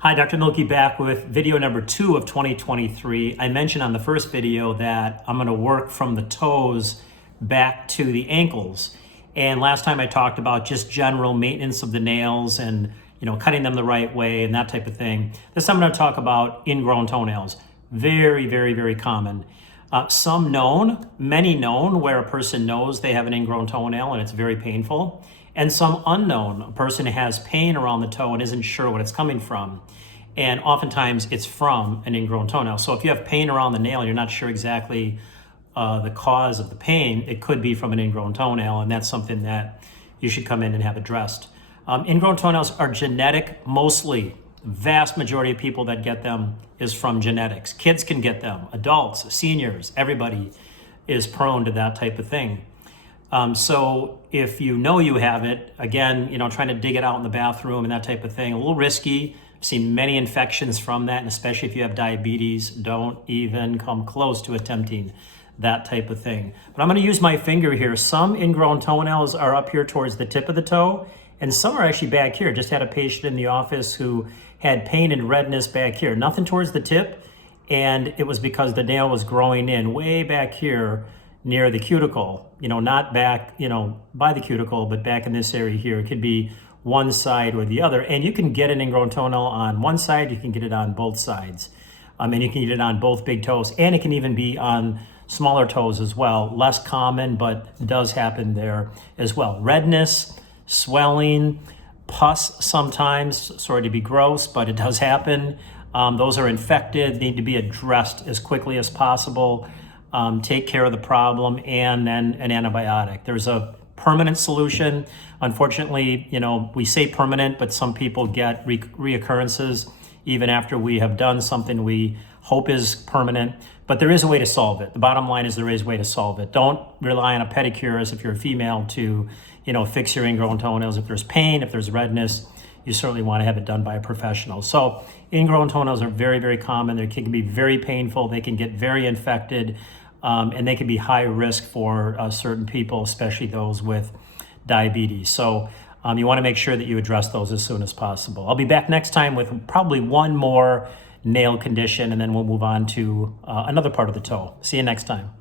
Hi, Dr. Milky back with video number 2 of 2023. I mentioned on the first video that I'm going to work from the toes back to the ankles. And last time I talked about just general maintenance of the nails and cutting them the right way and that type of thing. This time I'm going to talk about ingrown toenails. Very, very, very common. Some known, many known, where a person knows they have an ingrown toenail and it's very painful. And some unknown, a person has pain around the toe and isn't sure what it's coming from. And oftentimes it's from an ingrown toenail. So if you have pain around the nail and you're not sure exactly the cause of the pain, it could be from an ingrown toenail, and that's something that you should come in and have addressed. Ingrown toenails are genetic mostly. The vast majority of people that get them is from genetics. Kids can get them, adults, seniors, everybody is prone to that type of thing. So if you know you have it, again, trying to dig it out in the bathroom and that type of thing, a little risky. I've seen many infections from that, and especially if you have diabetes, don't even come close to attempting that type of thing. But I'm going to use my finger here. Some ingrown toenails are up here towards the tip of the toe, and some are actually back here. Just had a patient in the office who had pain and redness back here. Nothing towards the tip, and it was because the nail was growing in way back here near the cuticle, not back, by the cuticle, but back in this area here. It could be one side or the other. And you can get an ingrown toenail on one side, you can get it on both sides. And you can get it on both big toes, and it can even be on smaller toes as well. Less common, but does happen there as well. Redness, swelling, pus sometimes, sorry to be gross, but it does happen. Those are infected, need to be addressed as quickly as possible. Take care of the problem, and then an antibiotic. There's a permanent solution. Unfortunately, we say permanent, but some people get reoccurrences even after we have done something we hope is permanent. But there is a way to solve it. The bottom line is there is a way to solve it. Don't rely on a pedicure as if you're a female to, fix your ingrown toenails. If there's pain, if there's redness, you certainly want to have it done by a professional. So ingrown toenails are very, very common. They can be very painful. They can get very infected, and they can be high risk for certain people, especially those with diabetes. So you want to make sure that you address those as soon as possible. I'll be back next time with probably one more nail condition, and then we'll move on to another part of the toe. See you next time.